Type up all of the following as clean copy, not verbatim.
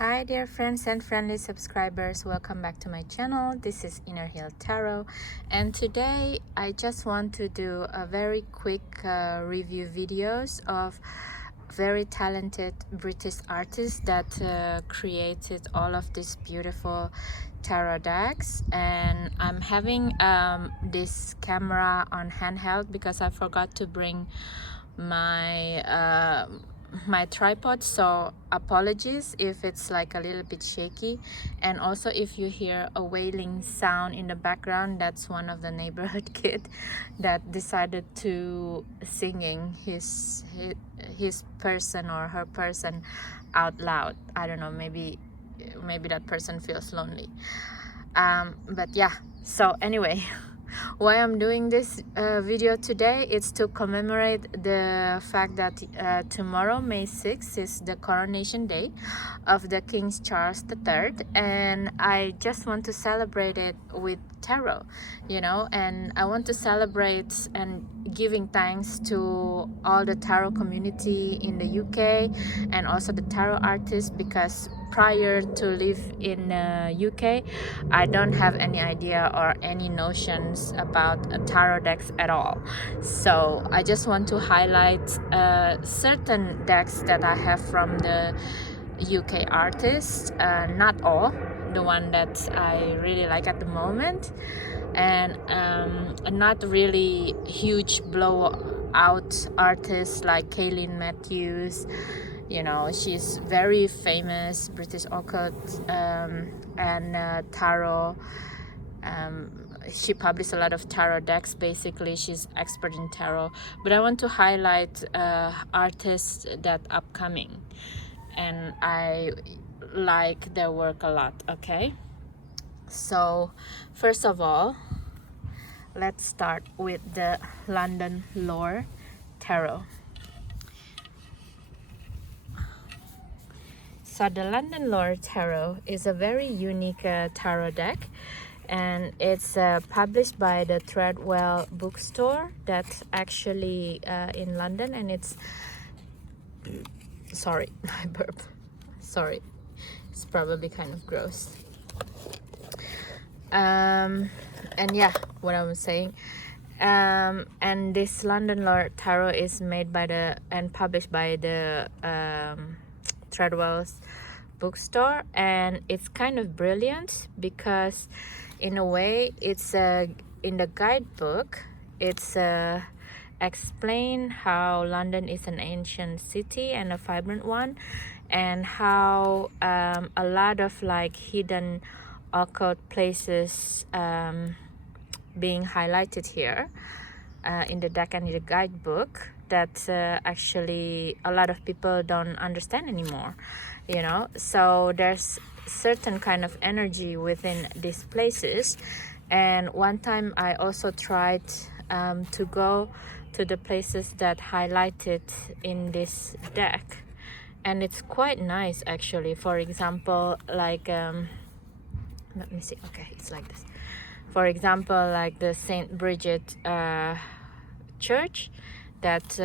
Hi dear friends and friendly subscribers, welcome back to my channel. This is Inner Hill Tarot, and today I just want to do a very quick review videos of very talented British artists that created all of these beautiful tarot decks. And I'm having this camera on handheld because I forgot to bring my tripod, so apologies if it's like a little bit shaky. And also, if you hear a wailing sound in the background, that's one of the neighborhood kid that decided to singing his person or her person out loud. I don't know, maybe that person feels lonely. But yeah, so anyway, why I'm doing this video today is to commemorate the fact that tomorrow, May 6th, is the coronation day of the King Charles III, and I just want to celebrate it with tarot, and I want to celebrate and giving thanks to all the tarot community in the UK and also the tarot artists, because prior to live in UK, I don't have any idea or any notions about tarot decks at all. So I just want to highlight certain decks that I have from the UK artists, not all, the one that I really like at the moment, and not really huge blowout artists like Kaylin Matthews. She's very famous British occult and tarot. She published a lot of tarot decks. Basically, she's expert in tarot. But I want to highlight artists that upcoming, and I like their work a lot. Okay, so first of all, let's start with the London Lore Tarot. So the London Lore Tarot is a very unique tarot deck, and it's published by the Treadwell bookstore that's actually in London, and it's sorry, my burp, sorry, it's probably kind of gross. And yeah, what I was saying, and this London Lore Tarot is made by and published by the Treadwell's bookstore, and it's kind of brilliant because in a way it's in the guidebook it's explain how London is an ancient city and a vibrant one, and how a lot of like hidden occult places being highlighted here in the deck and in the guidebook that actually a lot of people don't understand anymore, so there's certain kind of energy within these places. And one time I also tried to go to the places that highlighted in this deck, and it's quite nice actually. For example, like let me see, okay, it's like this. For example, like the Saint Bridget church that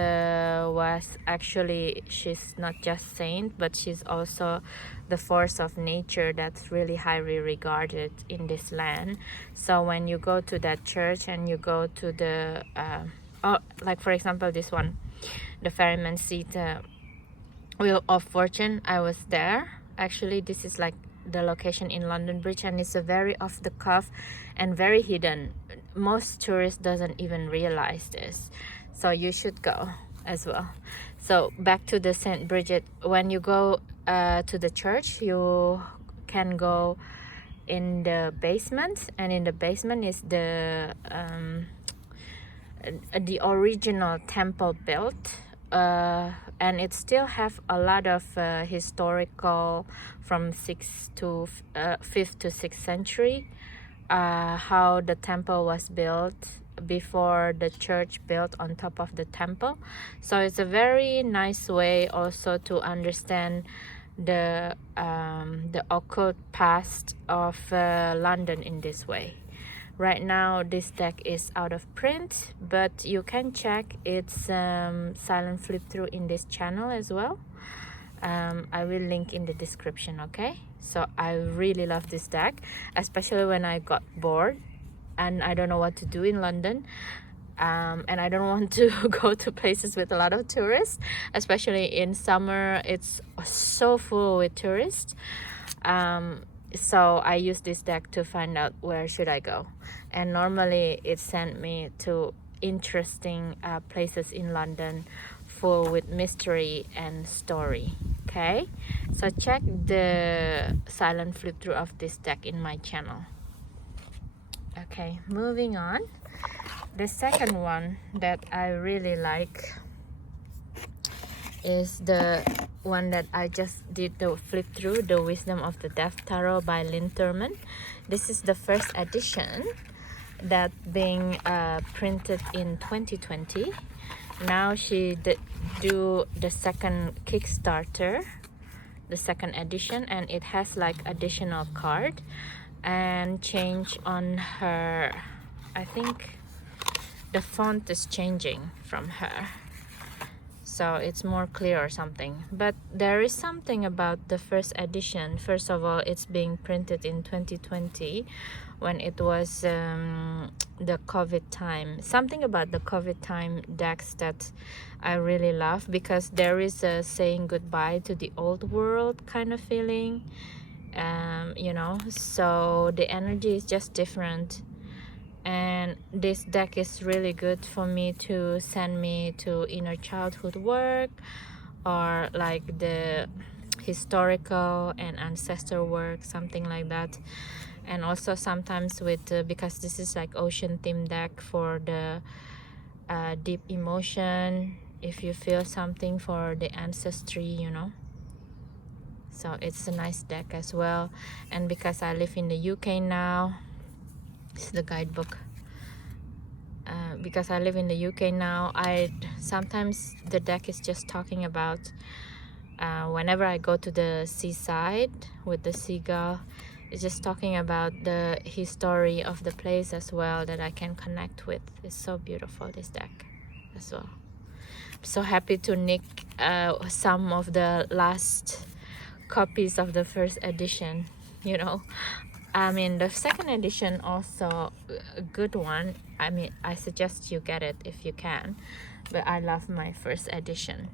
was actually, she's not just saint, but she's also the force of nature that's really highly regarded in this land. So when you go to that church and you go to the like for example this one, the Ferryman Seat Wheel of Fortune, I was there actually. This is like the location in London Bridge, and it's a very off the cuff and very hidden. Most tourists doesn't even realize this, so you should go as well. So back to the St. Bridget, when you go to the church, you can go in the basement, and in the basement is the original temple built, and it still have a lot of historical from 5th to 6th century, how the temple was built before the church built on top of the temple. So it's a very nice way also to understand the occult past of London in this way. Right now this deck is out of print, but you can check its silent flip through in this channel as well. I will link in the description. Okay, so I really love this deck, especially when I got bored and I don't know what to do in London. And I don't want to go to places with a lot of tourists, especially in summer. It's so full with tourists. So I use this deck to find out where should I go, and normally it sent me to interesting places in London full with mystery and story. Okay, so check the silent flip through of this deck in my channel. Okay, moving on. The second one that I really like is the one that I just did the flip through, the Wisdom of the Death Tarot by Lynn Thurman. This is the first edition that being printed in 2020. Now she did do the second Kickstarter, the second edition, and it has like additional card and change on her. I think the font is changing from her, so it's more clear or something. But there is something about the first edition. First of all, it's being printed in 2020 when it was the COVID time. Something about the COVID time decks that I really love, because there is a saying goodbye to the old world kind of feeling, you know, so the energy is just different. And this deck is really good for me to send me to inner childhood work, or like the historical and ancestor work, something like that. And also sometimes with because this is like ocean theme deck for the deep emotion, if you feel something for the ancestry, you know. So it's a nice deck as well. And because I live in the UK now, this is the guidebook. Because I live in the UK now, I sometimes the deck is just talking about whenever I go to the seaside with the seagull, it's just talking about the history of the place as well that I can connect with. It's so beautiful, this deck as well. I'm so happy to nick some of the last copies of the first edition, you know. I mean, the second edition also a good one. I mean, I suggest you get it if you can, but I love my first edition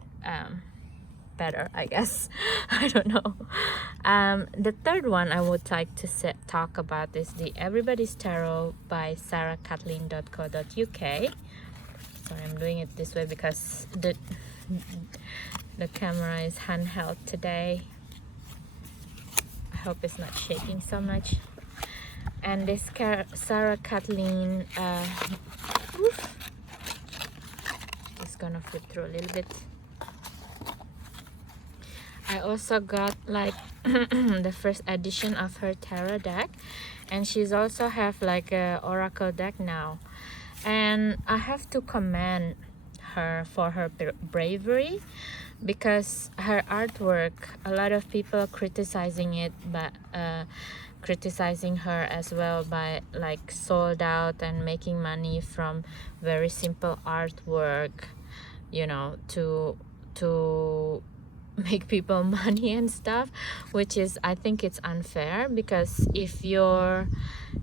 better, I guess. I don't know. The third one I would like to talk about is the Everybody's Tarot by sarahkathleen.co.uk. Sorry, I'm doing it this way because the camera is handheld today. I hope it's not shaking so much. And this Sarah Kathleen, just gonna flip through a little bit. I also got like the first edition of her tarot deck, and she's also have like a oracle deck now, and I have to commend her for her bravery, because her artwork, a lot of people criticizing it, but criticizing her as well by like sold out and making money from very simple artwork, you know, to make people money and stuff, which is, I think it's unfair, because if you're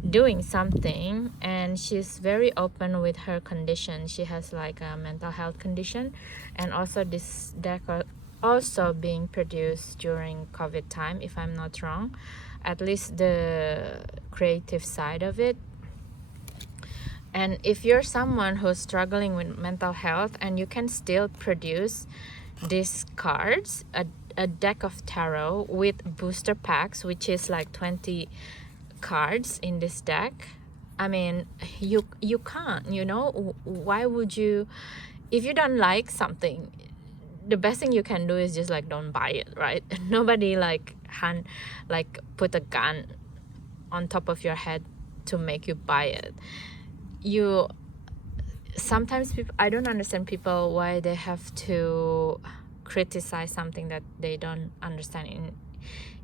doing something, and she's very open with her condition, she has like a mental health condition, and also this deck also being produced during COVID time, if I'm not wrong, at least the creative side of it. And if you're someone who's struggling with mental health and you can still produce these cards, a deck of tarot with booster packs, which is like 20 cards in this deck, I mean, you can't, you know, why would you, if you don't like something, the best thing you can do is just like don't buy it, right? Nobody like put a gun on top of your head to make you buy it. You sometimes people, I don't understand people why they have to criticize something that they don't understand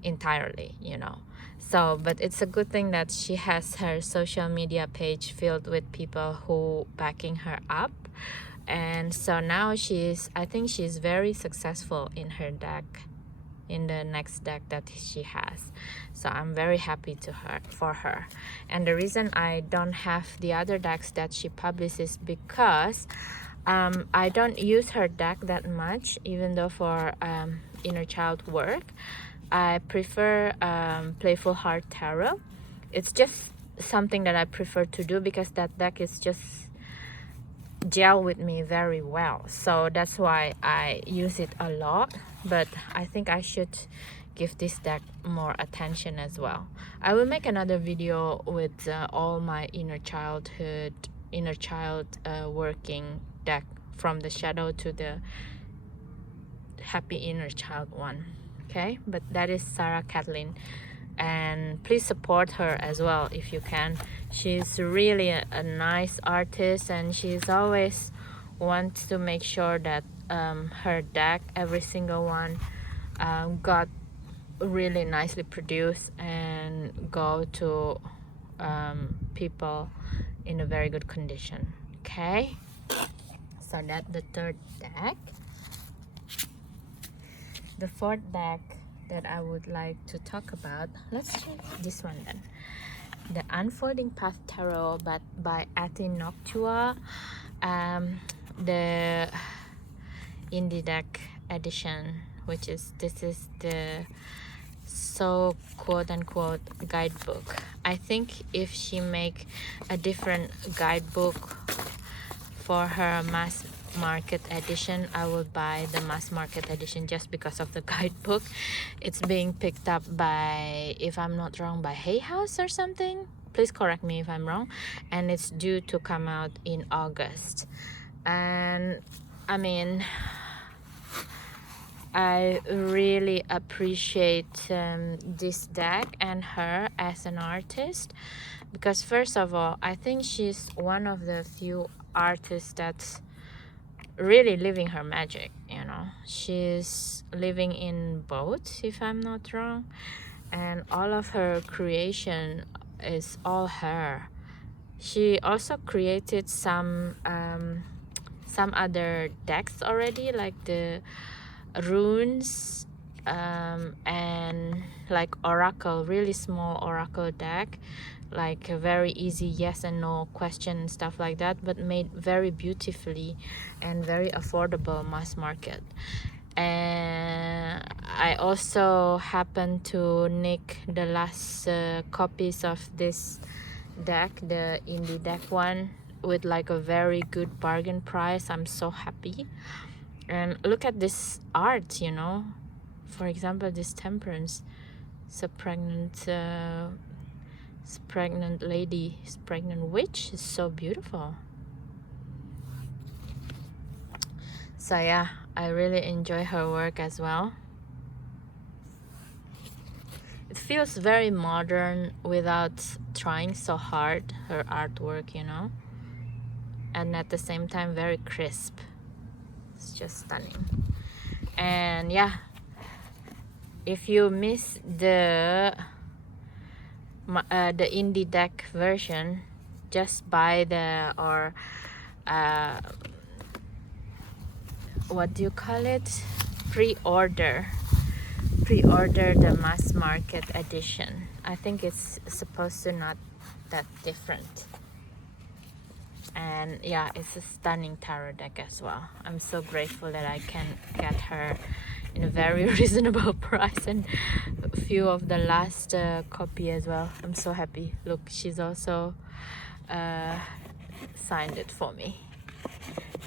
entirely, you know. So, but it's a good thing that she has her social media page filled with people who backing her up, and so now I think she's very successful in her deck. in the next deck that she has. So I'm very happy for her. And the reason I don't have the other decks that she publishes because I don't use her deck that much, even though for inner child work. I prefer Playful Heart Tarot. It's just something that I prefer to do because that deck is just gel with me very well. So that's why I use it a lot. But I think I should give this deck more attention as well. I will make another video with all my inner child working deck from the shadow to the happy inner child one. Okay, but that is Sarah Kathleen, and please support her as well if you can. She's really a nice artist, and she's always wants to make sure that her deck, every single one, got really nicely produced and go to people in a very good condition. Okay, so that's the third deck. The fourth deck that I would like to talk about, let's check this one then. The Unfolding Path Tarot but by Ati Noctua, the indie deck edition, which is this is the so quote-unquote guidebook. I think if she make a different guidebook for her mass market edition, I will buy the mass market edition just because of the guidebook. It's being picked up by, if I'm not wrong, by Hay House or something. Please correct me if I'm wrong. And it's due to come out in August. And I mean, I really appreciate this deck and her as an artist, because first of all, I think she's one of the few artists that's really living her magic. You know, she's living in both, if I'm not wrong, and all of her creation is all her. She also created some other decks already, like the runes and like oracle, really small oracle deck, like a very easy yes and no question and stuff like that, but made very beautifully and very affordable mass market. And I also happened to nick the last copies of this deck, the indie deck one, with like a very good bargain price. I'm so happy. And look at this art, you know, for example, this Temperance. It's a pregnant lady, it's pregnant witch. It's so beautiful. So yeah, I really enjoy her work as well. It feels very modern without trying so hard, her artwork, you know, and at the same time very crisp. It's just stunning. And yeah, if you miss the indie deck version, just buy the, or what do you call it, pre-order the mass market edition. I think it's supposed to not that different. And yeah, it's a stunning tarot deck as well. I'm so grateful that I can get her in a very reasonable price, and a few of the last copy as well. I'm so happy. Look, she's also signed it for me.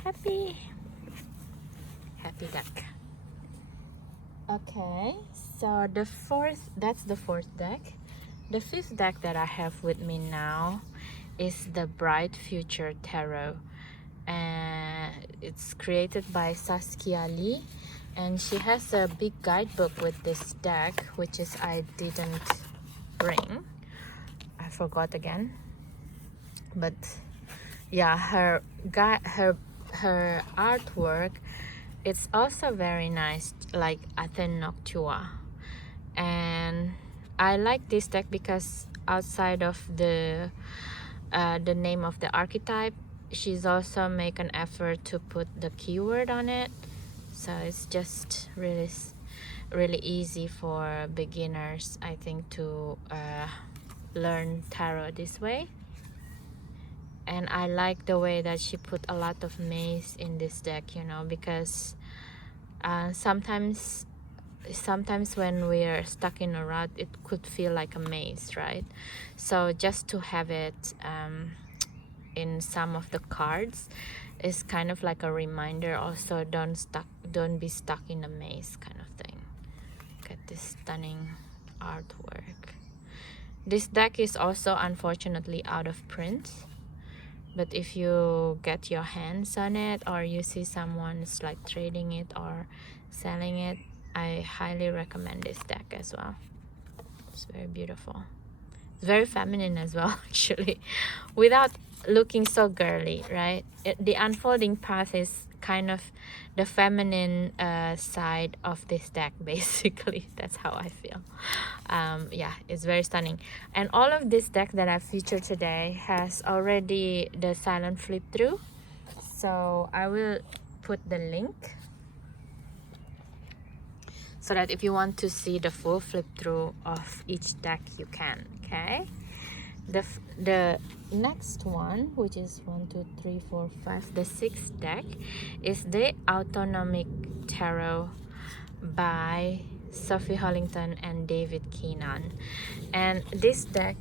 Happy deck. Okay, so that's the fourth deck. The fifth deck that I have with me now is the Bright Future Tarot, and it's created by Saskia Lee, and she has a big guidebook with this deck, which is I didn't bring. I forgot again, but yeah, her artwork, it's also very nice, like Aten Noctua. And I like this deck because outside of the name of the archetype, she's also make an effort to put the keyword on it, so it's just really really easy for beginners, I think, to learn tarot this way. And I like the way that she put a lot of maze in this deck, you know, because sometimes when we're stuck in a rut, it could feel like a maze, right? So just to have it in some of the cards is kind of like a reminder. Also, don't be stuck in a maze kind of thing. Look at this stunning artwork. This deck is also unfortunately out of print, but if you get your hands on it, or you see someone's like trading it or selling it, I highly recommend this deck as well. It's very beautiful. It's very feminine as well, actually, without looking so girly, right? The unfolding path is kind of the feminine side of this deck, basically. That's how I feel. Yeah, it's very stunning. And all of this deck that I featured today has already the silent flip through, so I will put the link so that if you want to see the full flip through of each deck, you can. Okay, the next one, which is 1 2 3 4 5, the sixth deck, is the Autonomic Tarot by Sophie Hollington and David Keenan. And this deck,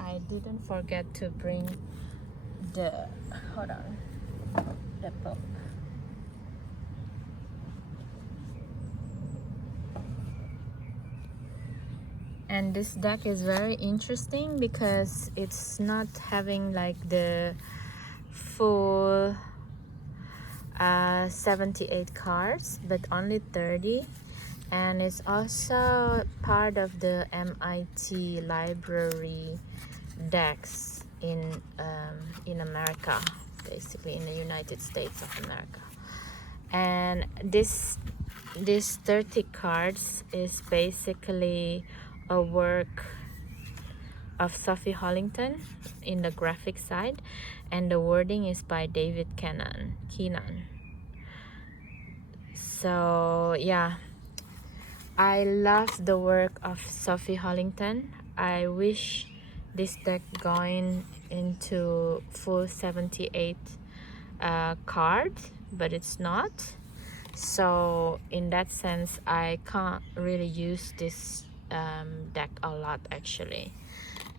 I didn't forget to bring the book. And this deck is very interesting because it's not having like the full 78 cards, but only 30, and it's also part of the MIT library decks in America, basically in the United States of America. And this 30 cards is basically a work of Sophie Hollington in the graphic side, and the wording is by David Keenan. So yeah, I love the work of Sophie Hollington. I wish this deck going into full 78 cards, but it's not. So in that sense, I can't really use this deck a lot, actually.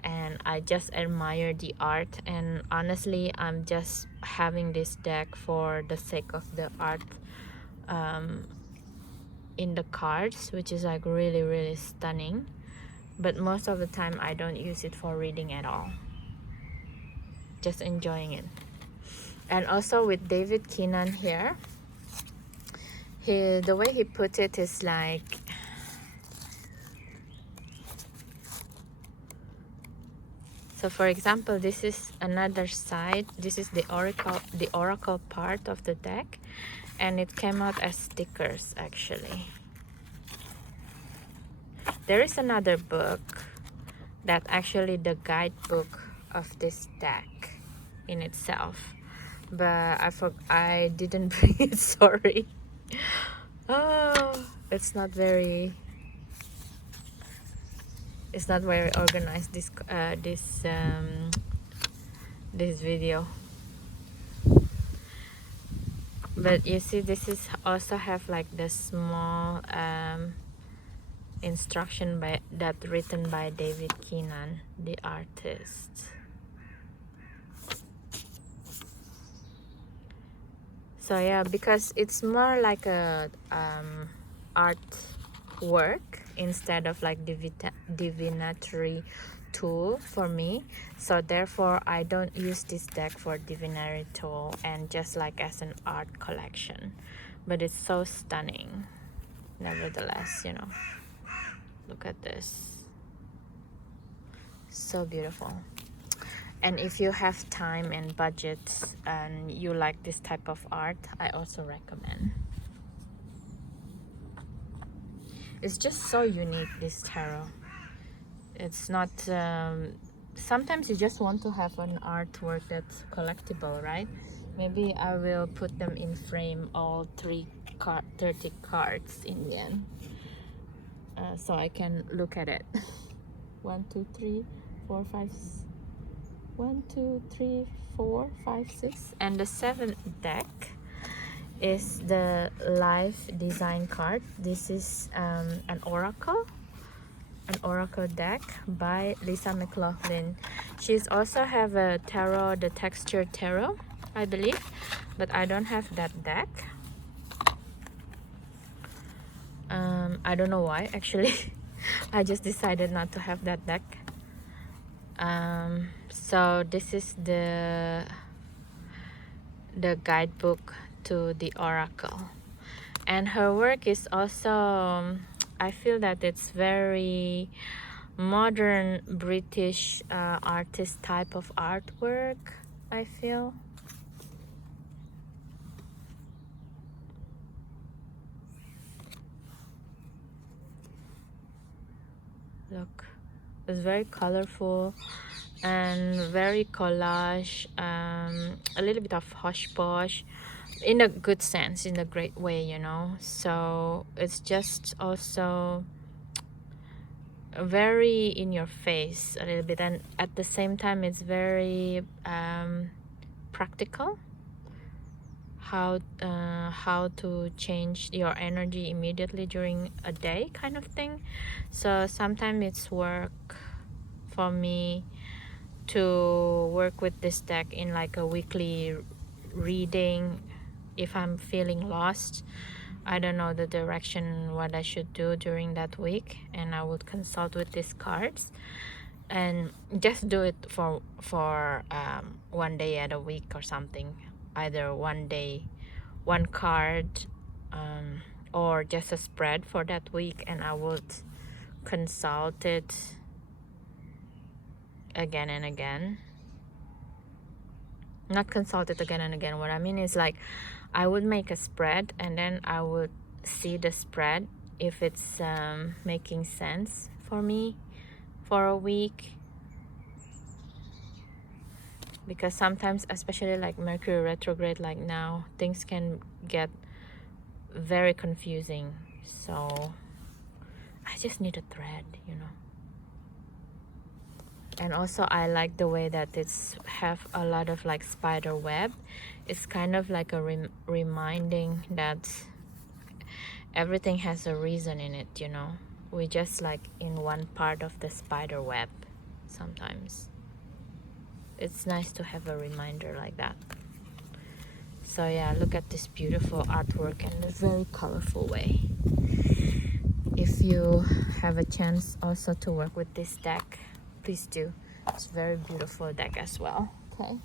And I just admire the art, and honestly, I'm just having this deck for the sake of the art in the cards, which is like really stunning. But most of the time I don't use it for reading at all, just enjoying it. And also with David Keenan here, the way he put it is like, so for example, this is another side. This is the oracle part of the deck, and it came out as stickers. Actually, there is another book that actually the guidebook of this deck in itself, but I didn't bring it. Sorry. Oh, it's not very organized, this video. But you see, this is also have like the small instruction written by David Keenan, the artist. So yeah, because it's more like a art work instead of like divinatory tool for me, so therefore I don't use this deck for divinatory tool, and just like as an art collection. But it's so stunning nevertheless, you know. Look at this, so beautiful. And if you have time and budget and you like this type of art, I also recommend. It's just so unique, this tarot. It's not sometimes you just want to have an artwork that's collectible, right? Maybe I will put them in frame, all 30 cards in the end. so I can look at it. 1 2 3 4 5 1 2 3 4 5 6, and the seventh deck is the life design card. This is an oracle deck by Lisa McLaughlin. She's also have a tarot, the texture tarot, I believe, but I don't have that deck. I don't know why actually. I just decided not to have that deck. So this is the guidebook to the oracle, and her work is also I feel that it's very modern British artist type of artwork, I feel. Look, it's very colorful and very collage, a little bit of hush posh, in a good sense, in a great way, you know. So it's just also very in your face a little bit, and at the same time it's very practical, how to change your energy immediately during a day kind of thing. So sometimes it's work for me to work with this deck in like a weekly reading if I'm feeling lost, I don't know the direction what I should do during that week, and I would consult with these cards and just do it for one day at a week or something, either one day one card, or just a spread for that week, and I would consult it again and again. Not consult it again and again, what I mean is like I would make a spread and then I would see the spread if it's making sense for me for a week, because sometimes, especially like Mercury retrograde like now, things can get very confusing. So I just need a thread, you know. And also I like the way that it's have a lot of like spider web. It's kind of like a reminding that everything has a reason in it, you know. We just like in one part of the spider web sometimes. It's nice to have a reminder like that. So yeah, look at this beautiful artwork in a very colorful way. If you have a chance also to work with this deck, please do. It's a very beautiful deck as well. Okay,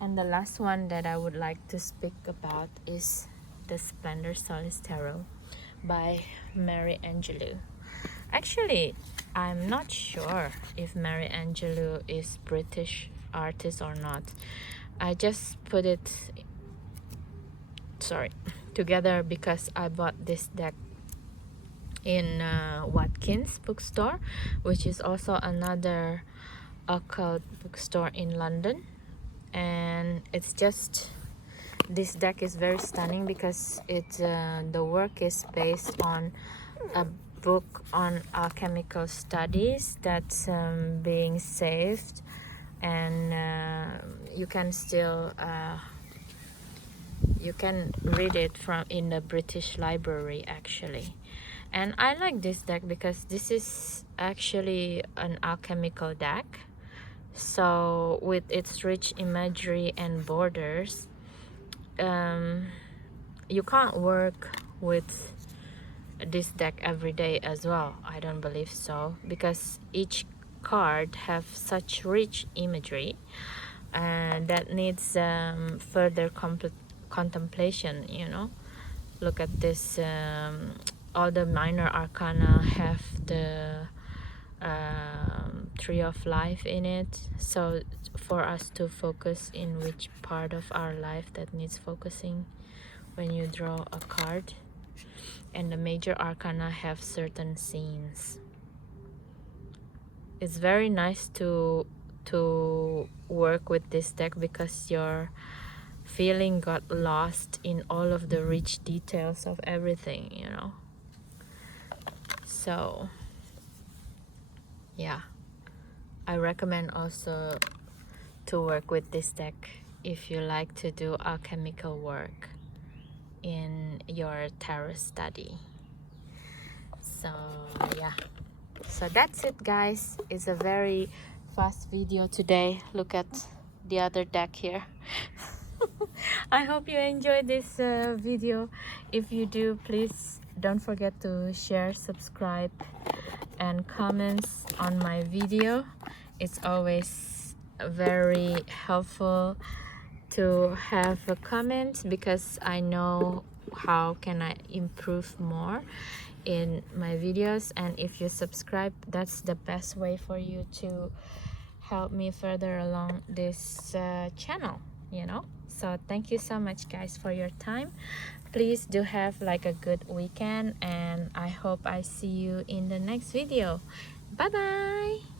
and the last one that I would like to speak about is the Splendor Solace Tarot by Mary Angelou. Actually, I'm not sure if Mary Angelou is British artist or not. I just put it together because I bought this deck in Watkins bookstore, which is also another occult bookstore in London. And it's just, this deck is very stunning because it's the work is based on a book on alchemical studies that's being saved, and you can still you can read it from in the British Library actually. And I like this deck because this is actually an alchemical deck. So with its rich imagery and borders, you can't work with this deck every day as well. I don't believe so, because each card have such rich imagery and that needs further contemplation, you know. Look at this, all the minor arcana have the tree of life in it, so for us to focus in which part of our life that needs focusing when you draw a card. And the major arcana have certain scenes. It's very nice to work with this deck because your feeling got lost in all of the rich details of everything, you know. So yeah, I recommend also to work with this deck if you like to do alchemical work in your tarot study. So yeah, so that's it guys. It's a very fast video today. Look at the other deck here. I hope you enjoyed this video. If you do, please don't forget to share, subscribe, and comments on my video. It's always very helpful to have a comment because I know how can I improve more in my videos. And if you subscribe, that's the best way for you to help me further along this channel, you know. So thank you so much guys for your time. Please do have like a good weekend, and I hope I see you in the next video. Bye bye.